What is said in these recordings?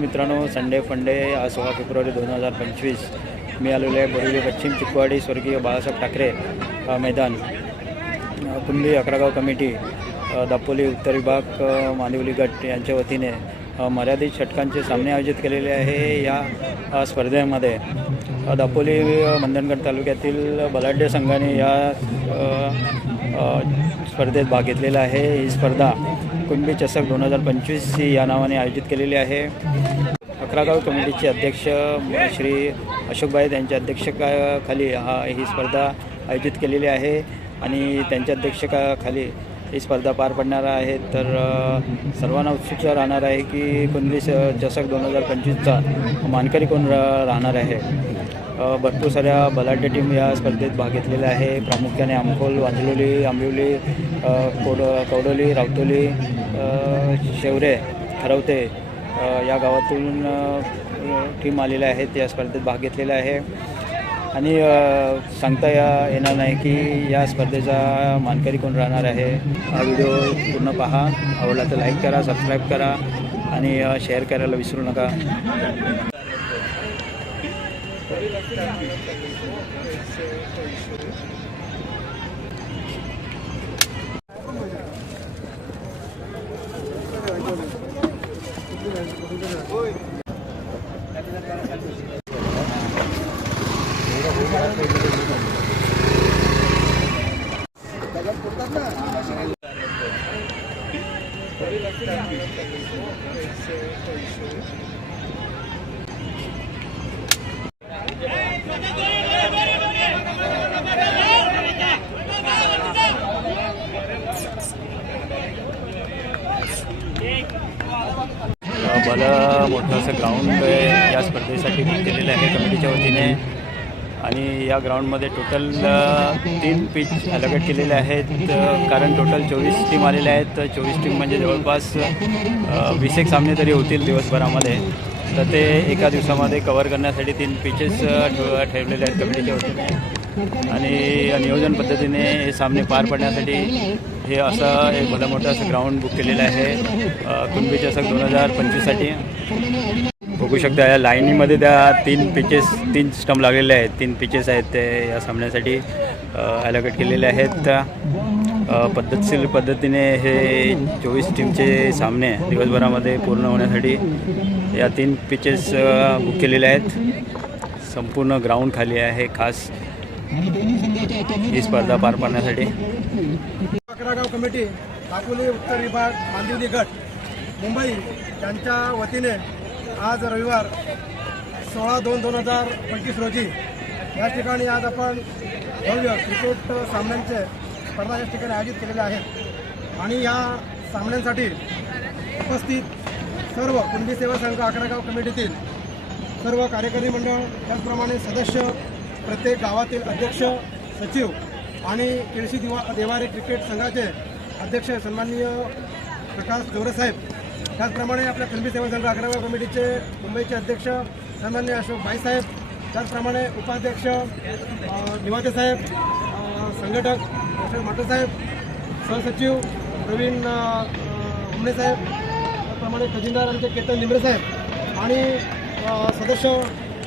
मित्रांनो संडे फंडे आज सोळा फेब्रुवारी दोन हजार पंचवीस. मी आलेलो आहे बोरिवली पश्चिम चिकवाडी स्वर्गीय बाळासाहेब ठाकरे मैदान. कुंभी अकरागाव कमिटी दापोली उत्तर विभाग अ, मांदिवली गट यांच्या वतीने मर्यादित षटकांचे सामने आयोजित केलेले आहे या स्पर्धेमध्ये. दापोली मंदनगड तालुक्यातील बलाढ्य संघाने या स्पर्धेत भाग घेतलेला आहे. ही स्पर्धा कुणबी चषक दोन हजार पंचवीस या नावाने आयोजित केलेली आहे. अकरागाव कमिटीचे अध्यक्ष श्री अशोकभाई यांच्या अध्यक्षकाखाली हा ही स्पर्धा आयोजित केलेली आहे. आणि त्यांच्या अध्यक्षकाखाली ही स्पर्धा पार पडणार आहे तर सर्वांना उत्सुकता राहणार आहे की कुणबी चषक दोन हजार पंचवीसचा मानकरी कोण रा- राहणार आहे. भरपूर साऱ्या बलाढ्य टीम या स्पर्धेत भाग घेतलेल्या आहे. प्रामुख्याने अंकोल वांजलोली आंबिवली कोड कवडोली रावतोली शेवरे खरवते या गावातून टीम आलेल्या आहेत या स्पर्धेत भाग घेतलेला आहे. आणि सांगता या येणार नाही की या स्पर्धेचा मानकरी कोण राहणार आहे हा व्हिडिओ पूर्ण पहा. आवडला तर लाईक करा सबस्क्राईब करा आणि शेअर करायला विसरू नका भलं मोठं असं ग्राउंड या स्पर्धेसाठी बुक केलेलं आहे कमिटीच्या वतीने आणि या ग्राउंडमध्ये टोटल तीन पिच अलॉकेट केलेले आहेत. कारण टोटल चोवीस टीम आलेल्या आहेत. तर चोवीस टीम म्हणजे जवळपास वीस एक सामने तरी होतील दिवसभरामध्ये. तर ते एका दिवसामध्ये कवर करण्यासाठी तीन पिचेस ठेवलेले आहेत कमिटीच्या वतीने आणि नियोजन पद्धतीने हे सामने पार पडण्यासाठी हे असं एक भलं मोठं असं ग्राउंड बुक केलेलं आहे. अ, कुणबी चषक दोन हजार पंचवीससाठी. बघू शकता या लाईनीमध्ये त्या तीन पिचेस तीन स्टंप लागलेले आहेत. तीन पिचेस आहेत ते या सामन्यासाठी ॲलोकेट केलेले आहेत. पद्धतशीर पद्धतीने हे चोवीस टीमचे सामने दिवसभरामध्ये पूर्ण होण्यासाठी या तीन पिचेस बुक केलेले आहेत. संपूर्ण ग्राउंड खाली आहे खास ही स्पर्धा पार पाडण्यासाठी. अकरागाव कमिटी दापोली उत्तर विभाग मांदिवली गट. मुंबई यांच्या वतीने आज रविवार सोळा दोन दोन हजार पंचवीस रोजी. या ठिकाणी आज आपण भव्य क्रिकेट सामन्यांचे स्पर्धा या ठिकाणी आयोजित केलेल्या आहेत. आणि या सामन्यांसाठी उपस्थित सर्व कुणबी सेवा संघ अकरागाव कमिटीतील सर्व कार्यकारी मंडळ त्याचप्रमाणे सदस्य प्रत्येक गावातील अध्यक्ष सचिव आणि केळशी दिवा देवारे क्रिकेट संघाचे अध्यक्ष सन्माननीय प्रकाश जोरेसाहेब त्याचप्रमाणे आपल्या फिल्मी सेवा संघ अकराव्या कमिटीचे मुंबईचे अध्यक्ष सन्मान्य अशोक भाईसाहेब त्याचप्रमाणे उपाध्यक्ष अ, निवाते साहेब संघटक अशोक माटेसाहेब सहसचिव प्रवीण अ, साहेब त्याचप्रमाणे खजिनदार आमचे केतन निमरे साहेब आणि सदस्य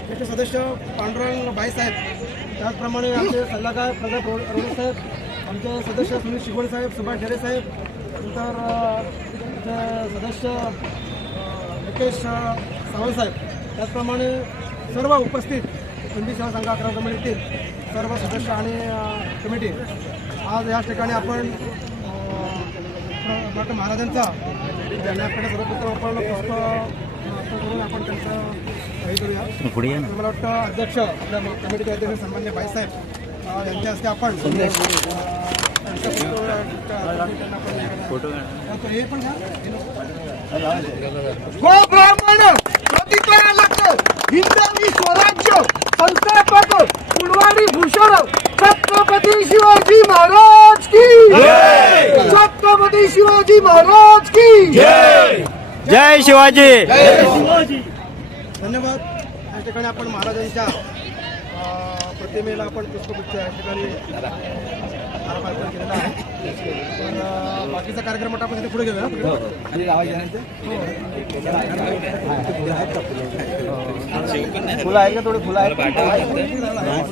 याचे सदस्य पांडुरंग बाईसाहेब त्याचप्रमाणे आमचे सल्लागार प्रगत रोडे साहेब आमचे सदस्य सुनील शिगवण साहेब सुभाष ढेरे साहेब नंतर अ, आमचे सदस्य मुकेश अ, सावंत साहेब त्याचप्रमाणे सर्व उपस्थित हिंदी सेवा संघ अकरा कमिटीतील सर्व सदस्य आणि कमिटी. आज या ठिकाणी आपण डॉक्टर महाराजांचा आपल्याकडे सर्वप्रथम आपण करून आपण त्यांचं हे करूया. मला वाटतं अध्यक्ष आपल्या कमिटीचे अध्यक्ष सन्मान्य भाईसाहेब यांच्या हस्ते आपण ब्राह्मण हिंदवी स्वराज्य संस्थापक कुणवारी भूषण छत्रपती शिवाजी महाराज की छत्रपती शिवाजी महाराज की जय शिवाजी. धन्यवाद. या ठिकाणी आपण महाराजांच्या प्रतिमेला आपण पुष्पगुच्छ या ठिकाणी केलेला आहे. बाकीचा कार्यक्रम आपण इथे पुढे घेऊया. पुढे. फुलं आहे का थोडे फुलं आहेत.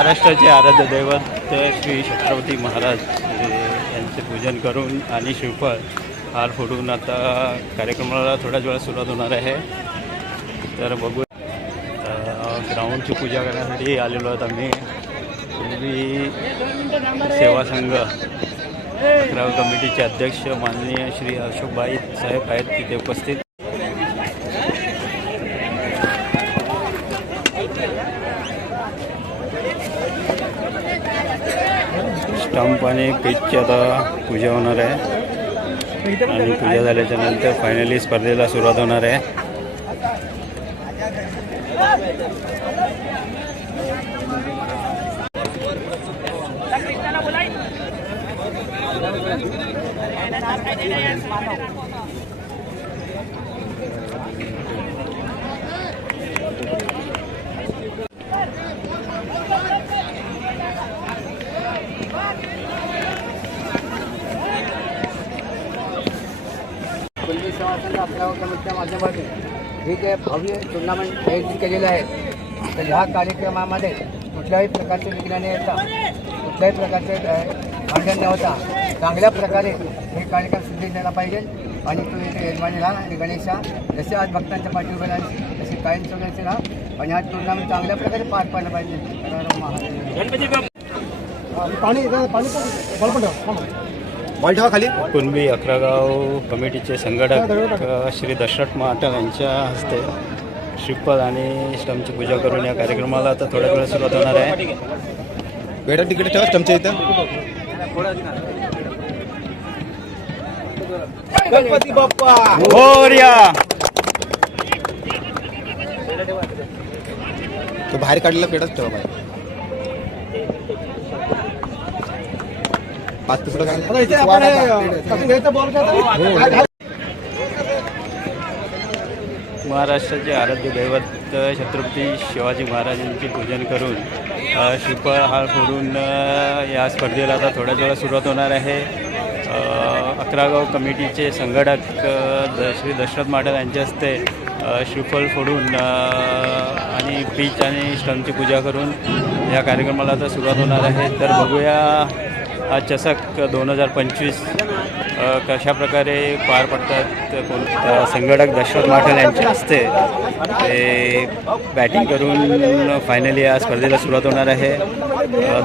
महाराष्ट्राचे आराध्य दैवत श्री छत्रपती महाराज यांचे पूजन करून आणि शिवफळ हार फोडून आता कार्यक्रमाला थोड्याच वेळा सुरुवात होणार आहे. तर बघू. ग्राउंडची पूजा करण्यासाठी आलेलो आहोत आम्ही. पूर्वी सेवा संघ अकरावी कमिटीचे अध्यक्ष माननीय श्री अशोकबाई साहेब आहेत तिथे उपस्थित. स्टंप आणि पिचची आता पूजा होणार आहे. आणि पूजा झाल्याच्यानंतर फायनली स्पर्धेला सुरुवात होणार आहे. कुलबी सेवा संघ अकरावा कमिटीच्या माध्यमातून हे जे भव्य टुर्नामेंट आयोजित केलेले आहे. तर ह्या कार्यक्रमामध्ये कुठल्याही प्रकारचे विघ्न न येता कुठल्याही प्रकारचे भांडण न होता चांगल्या प्रकारे हे कार्यक्रम सिद्धी झाला पाहिजे. आणि तू इथे यजमानी राहा आणि गणेशा जसे आज भक्तांच्या पाठी उभे राहा तसे कायम सोडायचे राहा. आणि हा टुर्नामेंट चांगल्या प्रकारे पार पाडला पाहिजे. पाणी पण. बॉल पण ठेवा. खाली कुणबी अकरागाव कमिटीचे संघटक श्री दशरथ महाटक यांच्या हस्ते श्रीफळ आणि स्टमची पूजा करून या कार्यक्रमाला आता थोड्या वेळात सुरुवात होणार आहे. बेटा तिकडे ठेवा स्टमच्या इथं. गणपती बाप्पा! मोरया तो बाहेर काढलेला पेटाच ठेवा बाहेर. महाराष्ट्राचे आराध्य दैवत छत्रपती शिवाजी महाराजांचे पूजन करून श्रीफळ हार फोडून या स्पर्धेला आता थोड्याच वेळात सुरुवात होणार आहे. अकरागाव कमिटीचे संघटक श्री दशरथ माटल यांच्या हस्ते श्रीफळ फोडून आणि पीच आणि स्टमची पूजा करून या कार्यक्रमाला आता सुरुवात होणार आहे. तर बघूया हा चषक दोन हजार पंचवीस कशा प्रकारे पार पडतात कोण संघटक दशरथ माठल यांच्या हस्ते ते बॅटिंग करून फायनली या स्पर्धेला सुरुवात होणार आहे.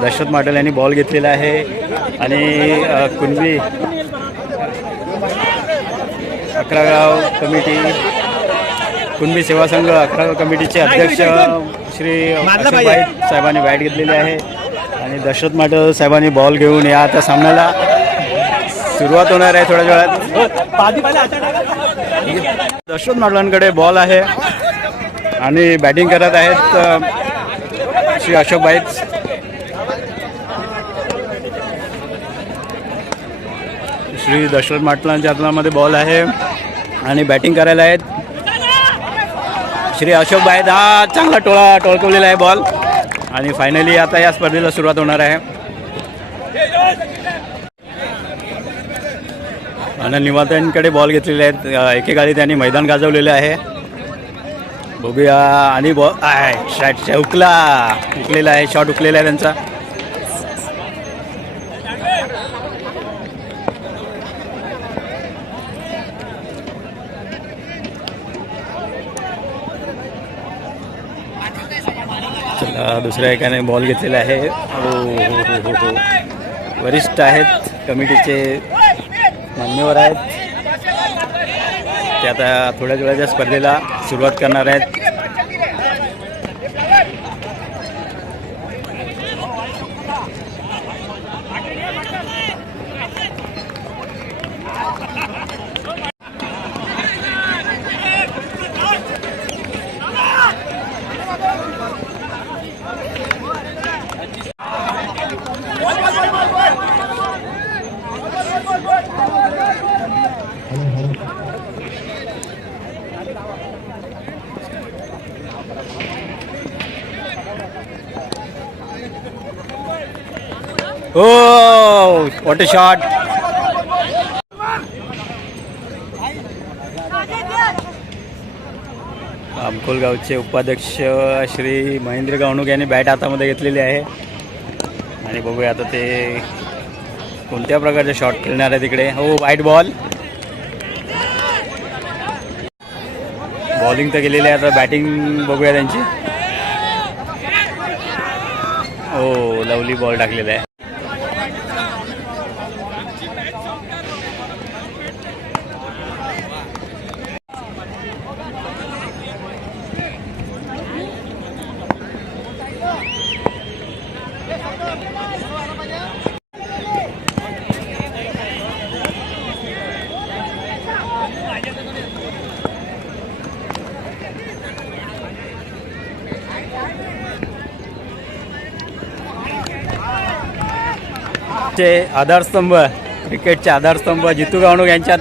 दशरथ माठल यांनी बॉल घेतलेला आहे आणि कुणबी अकरागाव कमिटी कुणबी सेवा संघ अकरागाव कमिटीचे अध्यक्ष श्री साहेबांनी बॅट घेतलेली आहे. आणि दशरथ माटल साहेबांनी बॉल घेऊन या. आता सामन्याला सुरुवात होणार आहे थोड्या वेळात. दशरथ माटलांकडे बॉल आहे आणि बॅटिंग करत आहेत श्री श्री अशोकभाई श्री दशरथ माटलांच्या हातामध्ये बॉल आहे आणि बॅटिंग करायला आहेत. श्री अशोक बाईत हा चांगला टोळा टोळकवलेला आहे बॉल आणि फायनली आता या स्पर्धेला सुरुवात होणार आहे. आणि निवातांकडे बॉल घेतलेले आहेत. एकेकाळी त्यांनी मैदान गाजवलेले आहे. बघूया आणि बॉ आहे शॉट हुकला हुकलेला आहे शॉट हुकलेला आहे त्यांचा. दुसऱ्या एकाने बॉल घेतलेला आहे. हो, हो हो हो. वरिष्ठ आहेत कमिटीचे मान्यवर आहेत. ते आता थोड्याच वेळाच्या स्पर्धेला सुरुवात करणार आहेत. हो what a shot. गावचे उपाध्यक्ष श्री महेंद्र गावणूक यांनी बॅट हातामध्ये घेतलेली आहे आणि बघूया आता ते कोणत्या प्रकारचे शॉट खेळणार आहे तिकडे? हो वाईट बॉल बॉलिंग तर केलेली आहे आता बॅटिंग बघूया त्यांची. हो लवली बॉल टाकलेला आहे. चे आधारस्तंभ क्रिकेटचे आधारस्तंभ जितू गावणूक यांच्यात.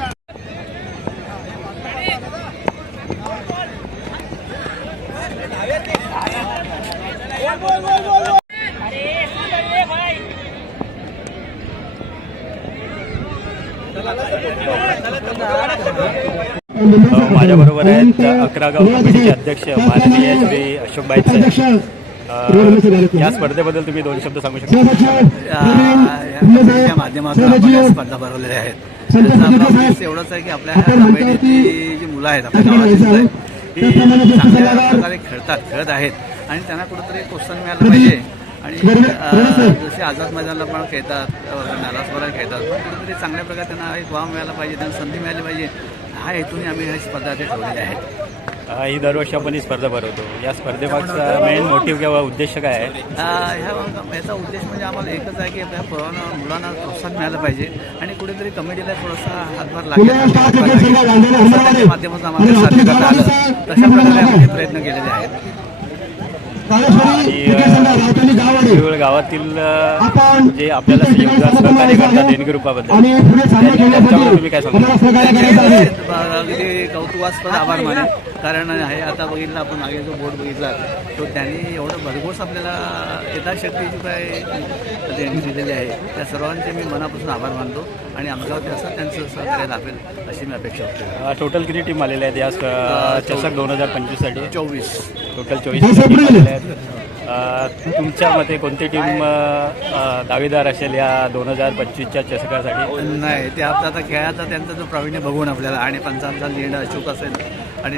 हो, माझ्या बरोबर आहेत अकरा गाव कमिटीचे अध्यक्ष माननीय श्री अशोक बाईत साहेब या स्पर्धेबद्दल तुम्ही दोन शब्द सांगू शकता. या माध्यमातून आपण या स्पर्धा भरवलेल्या आहेत. एवढाच आहे की आपल्या जी मुलं आहेत आपल्या ही चांगल्या प्रकारे खेळतात खेळत आहेत. आणि त्यांना कुठंतरी प्रोत्साहन मिळालं पाहिजे. आणि जसे आझाद मैदानाला पण खेळतात अं, नालासोरा खेळतात पण कुठेतरी चांगल्या प्रकारे त्यांना एक वाव मिळाला पाहिजे त्यांना संधी मिळाली पाहिजे. हा हेतूने आम्ही ही स्पर्धा ते ठेवलेल्या आहेत. ही दरवर्षी आपण ही स्पर्धा भरवतो. या स्पर्धेमागचा मेन मोटिव्ह किंवा उद्देश काय आहे? ह्या याचा उद्देश म्हणजे आम्हाला एकच आहे की आपल्या पोरांना मुलांना प्रोत्साहन मिळालं पाहिजे आणि कुठेतरी कमिटीला थोडासा हातभार लागेल. माध्यमातून आम्हाला साध्य करता आलं तशा प्रकारे आम्ही प्रयत्न केलेले आहेत. आणि गावातील जे आपल्याला सहकार्य करतात देणगी रूपाबद्दल. तुम्ही काय कौतुकास्पद आभार मानेन कारण हे आता बघितलं आपण मागे जो बोर्ड बघितला तो त्यांनी एवढं भरघोस आपल्याला यथाशक्तीची काय देणगी दिलेली आहे. त्या सर्वांचे मी मनापासून आभार मानतो आणि आमच्यावरती असं त्यांचं सहकार्य लाभेल अशी मी अपेक्षा करतो. टोटल किती टीम आलेल्या आहेत या स- चषक दोन हजार पंचवीससाठी चोवीस. टोटल चोवीस तुमच्या मते कोणती टीम दावेदार असेल या दोन हजार पंचवीसच्या चषकासाठी? नाही ते आपलं आता खेळाचा त्यांचा जो प्रावीण्य बघून आपल्याला. आणि पंचांचा लीड अशोक असेल. आणि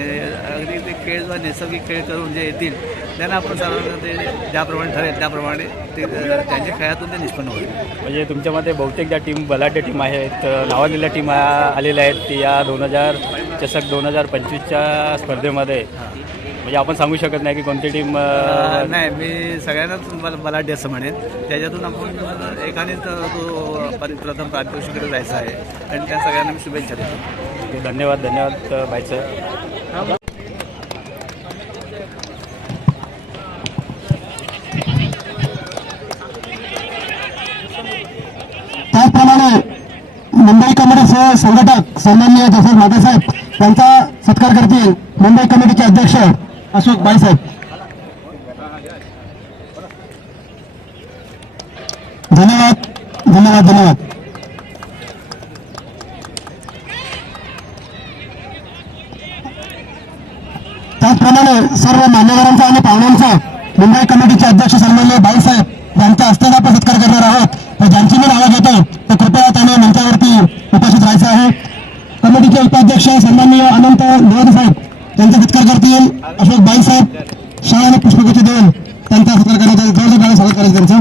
अगदी ते खेळ जो नैसर्गिक खेळ करून जे येतील त्यांना आपण सर्वांना ते ज्याप्रमाणे ठरेल त्याप्रमाणे ते त्यांच्या खेळातून ते निष्पन्न होईल. म्हणजे तुमच्या मते बहुतेक ज्या टीम बलाढ्य टीम आहेत नावाजलेल्या टीम आलेल्या आहेत ती या दोन हजार चषक दोन हजार पंचवीसच्या स्पर्धेमध्ये म्हणजे आपण सांगू शकत नाही की कोणती टीम नाही मी सगळ्यांनाच मला बलाढ्य असं म्हणेन. त्याच्यातून आपण एकाने तर तो परि- प्रथम पारितोषिकडे जायचा आहे. आणि त्या सगळ्यांना मी शुभेच्छा देतो. धन्यवाद धन्यवाद साहेब त्याचप्रमाणे मुंबई कमिटीचे संघटक सन्माननीय जसं माधेसाहेब यांचा सत्कार करतील मुंबई कमिटीचे अध्यक्ष. अशोक बाईसाहेब धन्यवाद धन्यवाद धन्यवाद. त्याचप्रमाणे सर्व मान्यवरांचा आणि पाहुण्यांचा मुंबई कमिटीचे अध्यक्ष सन्माननीय बाईसाहेब यांच्या हस्ते आपण सत्कार करणार आहोत. तर ज्यांची मी नावं घेतो तर कृपया त्याने मंचावरती उपस्थित राहायचं आहे. कमिटीचे उपाध्यक्ष सन्माननीय अनंत नवद साहेब. त्यांचा सत्कार करतील. अशोक बाई साहेब शाळेने पुष्पगुच्छ देऊन त्यांचा सत्कार करायचा जोरदार गाडी स्वागत करायचं त्यांचं.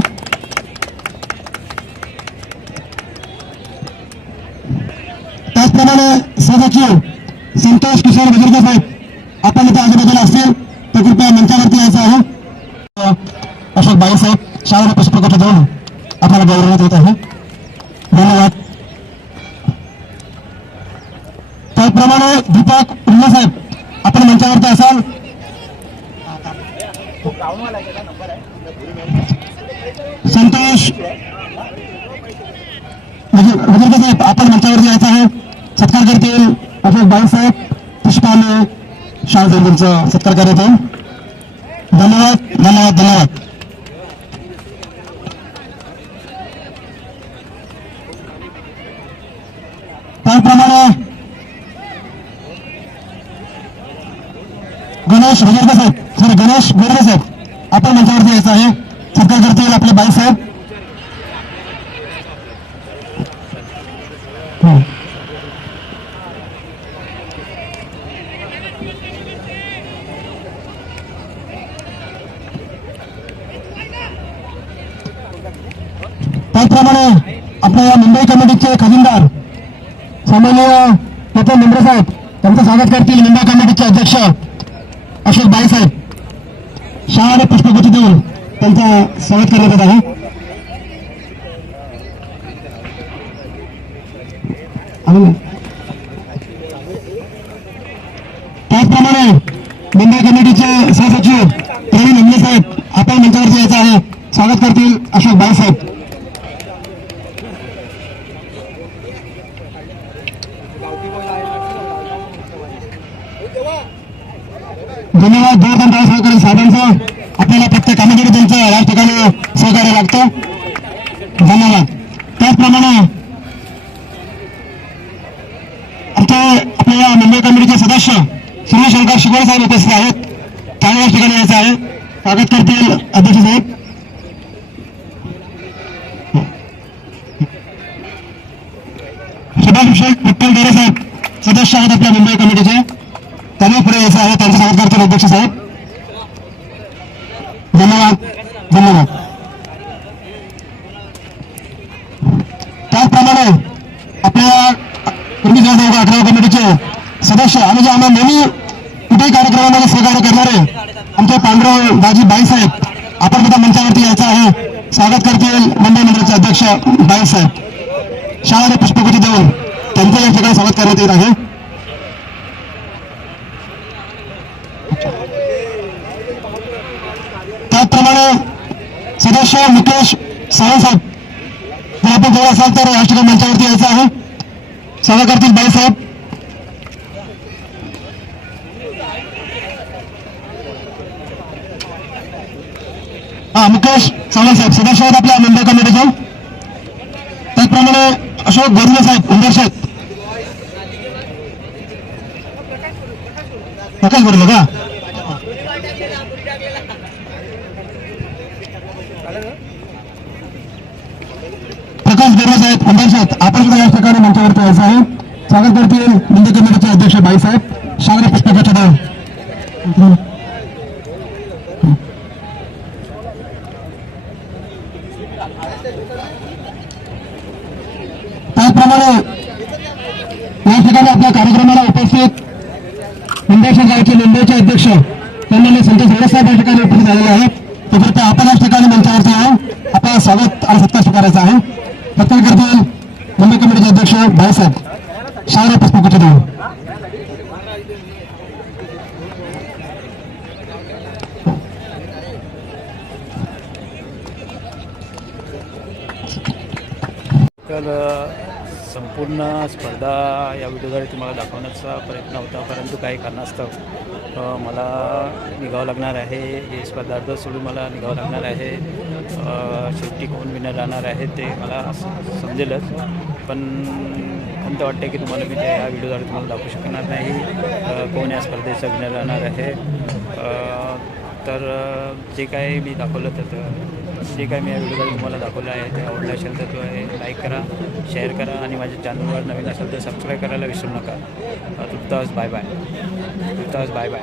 त्याचप्रमाणे सहसचिव संतोष किशोर बुजुर्ग साहेब आपण इथे आजूबाजूला असतील तर कृपया मंचावरती यायचं आहे. अशोक बाई साहेब शाळेने पुष्पगुच्छ देऊन आपल्याला गौरवण्यात येत आहे. धन्यवाद. त्याचप्रमाणे दीपक उल्हा साहेब आपण मंचावरती असाल संतोष म्हणजे वजीरकर साहेब आपण मंचावर यायचं आहे. सत्कार करतील अशोक बाळासाहेब पुष्पाने शाळा त्यांचा सत्कार करत आहे धन्यवाद धन्यवाद धन्यवाद त्याचप्रमाणे गणेश साहेब सर गणेश गोरे साहेब आपण मंचावरती यायचं आहे. सत्कार येईल आपले बाई साहेब. त्याचप्रमाणे आपल्या या मुंबई कमिटीचे खजिनदार सामान्य नेते मुंबई साहेब त्यांचं स्वागत करतील मुंबई कमिटीचे अध्यक्ष. अशोक बाई साहेब शाळा आणि पुष्पगुच्छ देऊन त्यांचा स्वागत करण्यात येत आहे. त्याचप्रमाणे मुंबई कमिटीचे सहसचिव प्रवीण लिंगे साहेब आपण मंचावरती यायचं आहे. स्वागत करतील अशोक बाई साहेब धन्यवाद. जोरदार सहकारी साहेबांचं. आपल्याला प्रत्येक कामगिरी त्यांचं या ठिकाणी सहकार्य लागतं. धन्यवाद. त्याचप्रमाणे आमचे आपल्या मुंबई कमिटीचे सदस्य सुरेश शंकर शिगोळे साहेब उपस्थित आहेत त्यांना या ठिकाणी यायचं आहे स्वागत करतील अध्यक्ष साहेब सुभाष शेख विठ्ठल डेरे साहेब सदस्य आहेत आपल्या मुंबई कमिटीचे त्यांना पुढे यायचं आहे त्यांचं अध्यक्ष साहेब. धन्यवाद धन्यवाद. त्याचप्रमाणे आपल्या पूर्वी जवळ अठरा कमिटीचे सदस्य आणि जे आम्हाला नेहमी कुठेही कार्यक्रमामध्ये सहकार्य करणारे आमचे पांडुरंग दाजी बाईसाहेब आपण सुद्धा मंचावरती यायचं आहे. स्वागत करतील मंडळ मंडळाचे अध्यक्ष बाईसाहेब शाळा आणि पुष्पगुच्छ देऊन त्यांचं या ठिकाणी स्वागत करण्यात येत आहे त्याचप्रमाणे सदस्य मुकेश साहेब. जर आपण जवळ असाल तर राष्ट्रीय मंचावरती यायचं आहे. सभा करतील बाईसाहेब हा मुकेश सावंत साहेब सदस्य आहेत आपल्या मुंबई कमिटीचे त्याचप्रमाणे अशोक गोरले साहेब उंदर साहेब प्रकाश बोललो का प्रकाश बेर्डे आपण सुद्धा या ठिकाणी मंचावरती यायचं आहे. स्वागत करतील मंदिर कमिटीचे अध्यक्ष बाईसाहेब शाळे पुस्तकाच्या त्याचप्रमाणे या ठिकाणी आपल्या कार्यक्रमाला उपस्थित मुंबई गावचे मुंबईचे अध्यक्ष त्यांनी संतोष हेडे या ठिकाणी उपस्थित झालेले आहेत. तर आपण या ठिकाणी मंचावरती आहे आपला स्वागत आणि सत्कार स्वीकारायचा आहे. कमिटीचे बाळासाहेब शाळा पुष्पगुच्छ तर संपूर्ण स्पर्धा या व्हिडिओद्वारे तुम्हाला दाखवण्याचा प्रयत्न होता परंतु काही कारणास्तव मला निघावं लागणार आहे. हे स्पर्धा अर्ध सोडून मला निघावं लागणार आहे. शेवटी कोण विनर राहणार आहे ते मला समजेलच. पण खंत वाटते की तुम्हाला मी त्या या व्हिडिओद्वारे तुम्हाला दाखवू शकणार नाही. कोण या स्पर्धेचा विनर राहणार आहे? तर जे काही मी दाखवलं तर जे काही मी या व्हिडिओद्वारे तुम्हाला दाखवलं आहे ते आवडलं असेल तर तो आहे लाईक करा शेअर करा आणि माझ्या चॅनलवर नवीन असेल तर सबस्क्राईब करायला विसरू नका. तृप्तास बाय बाय तृप्तास बाय बाय